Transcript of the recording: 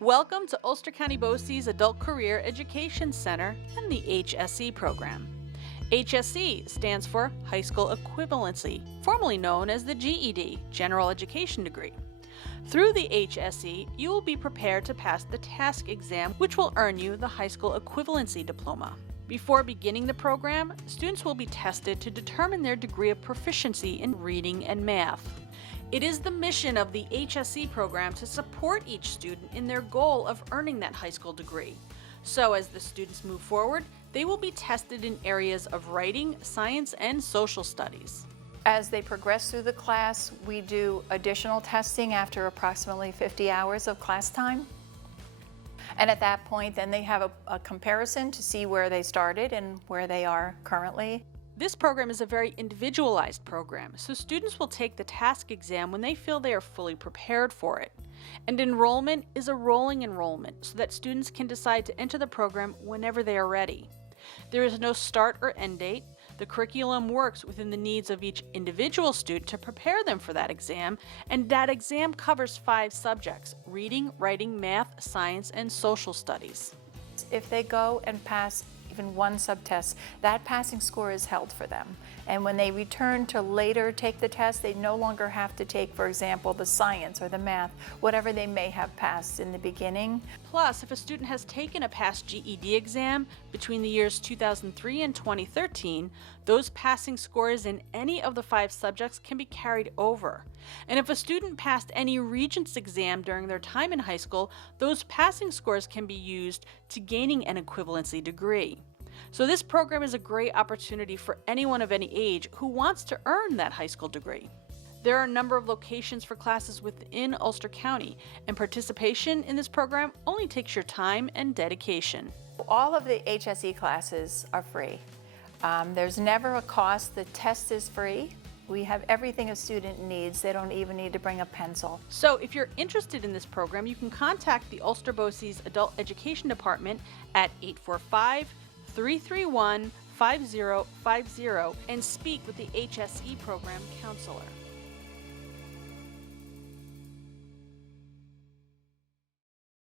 Welcome to Ulster County BOCES Adult Career Education Center and the HSE program. HSE stands for High School Equivalency, formerly known as the GED, General Education Degree. Through the HSE, you will be prepared to pass the TASK exam, which will earn you the High School Equivalency Diploma. Before beginning the program, students will be tested to determine their degree of proficiency in reading and math. It is the mission of the HSE program to support each student in their goal of earning that high school degree. So as the students move forward, they will be tested in areas of writing, science, and social studies. As they progress through the class, we do additional testing after approximately 50 hours of class time. And at that point, then they have a comparison to see where they started and where they are currently. This program is a very individualized program, so students will take the TASK exam when they feel they are fully prepared for it. And enrollment is a rolling enrollment so that students can decide to enter the program whenever they are ready. There is no start or end date. The curriculum works within the needs of each individual student to prepare them for that exam, and that exam covers 5 subjects: reading, writing, math, science, and social studies. If they go and pass even one subtest, that passing score is held for them. And when they return to later take the test, they no longer have to take, for example, the science or the math, whatever they may have passed in the beginning. Plus, if a student has taken a past GED exam between the years 2003 and 2013, those passing scores in any of the 5 subjects can be carried over. And if a student passed any Regents exam during their time in high school, those passing scores can be used to gaining an equivalency degree. So this program is a great opportunity for anyone of any age who wants to earn that high school degree. There are a number of locations for classes within Ulster County, and participation in this program only takes your time and dedication. All of the HSE classes are free. There's never a cost. The test is free. We have everything a student needs. They don't even need to bring a pencil. So if you're interested in this program, you can contact the Ulster BOCES Adult Education Department at 845-331-5050 and speak with the HSE program counselor.